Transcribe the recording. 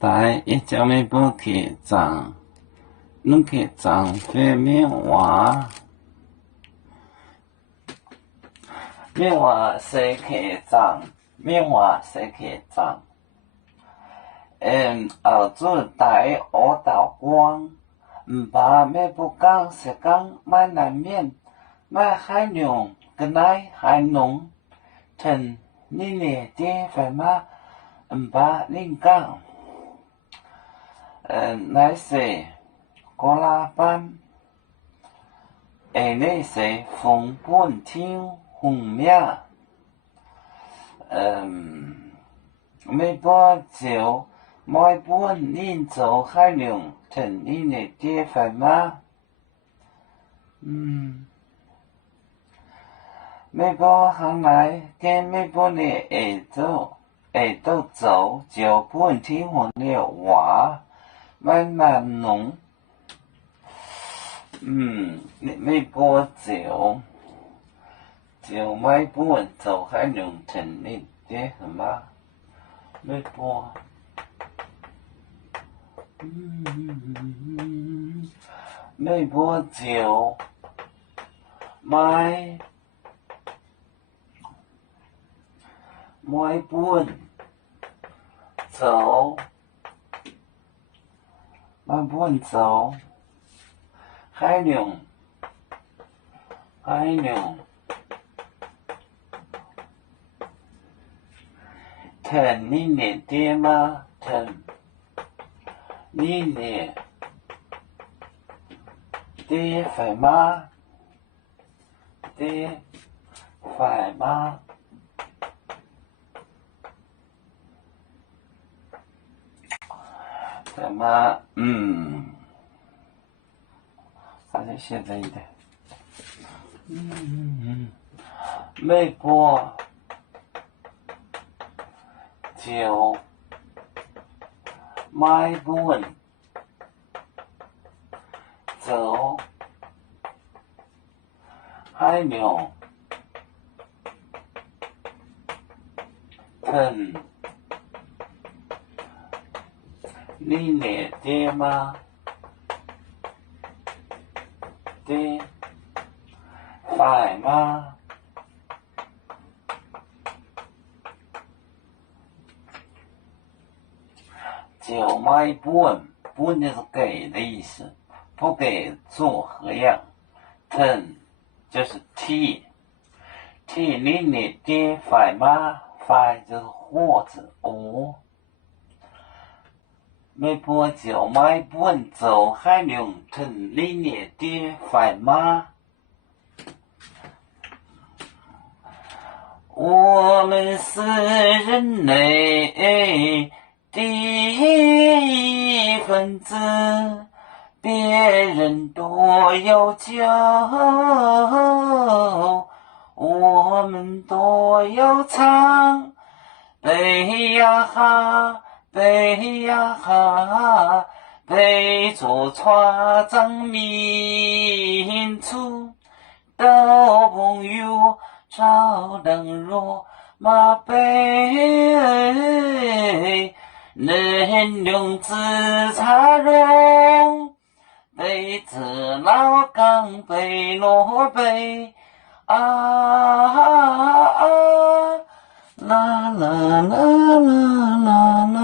tại ít cho mấy bố kể rằng nó kể rằng về miệng hóa sẽ kể rằng miệng hóa sẽ kể rằng ở chỗ đại ở đạo quang bà mấy bố căng sẽ căng mai nằm miệng mai hai nhung cái này hai nung thần ni nè thế phải mà bà linh căng nãy sẽ có la ban nãy sẽ phong bốn thiên hùng miệng mấy bố chiều mỗi bốn linh dấu hai nhung thần ni nè thế phải mà mấy bố hàng này cái mấy bố này都走就不听我的话慢慢弄你没多久就没不走还能成立的什么没多没多久没buồn走mai buồn走hai nhung thần ni nè tia ma thần ni nè tia phải ma tia phải ma怎么大家现在一点没播就买buồn走hai nhung thần ni nè tia ma tia phải ma就卖buồn就是给的意思不给做何样腾就是替你你爹phải嘛phải就是或者没多久卖buồn走hai nhung thần你你爹phải嘛我们是人类第一分子别人多要求我们多要唱背呀哈背呀哈背着船长民族的朋友照灯落马背能用自茶容背子老岗背罗背啦啦啦啦啦啦